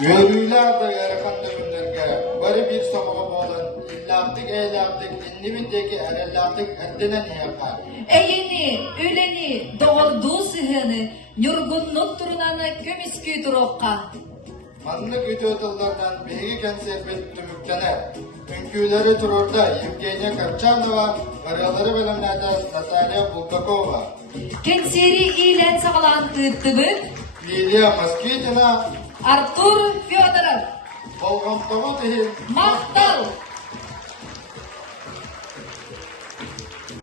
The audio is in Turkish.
Yörüler de yarıkan dönümlerge, bari bir soğuğu olan, illattık, eylattık, innibindeki erellattık, erdenen yapar. Eyeni, öleni, doğaldığı sıhını, yorgunluk turunanı kömiskü duroqqa. Manlı güdü ödüllerden bilgi kensepet tümüktener. Ünküleri tururda Yevgenya Karçanova, araları bölümlerde Natalya Bulgakova. Kenseri ilen sağlan ıttıbık, Lidia Moskvitina, Artur Fyodorov, Volgon Tomotihin, Mahtal.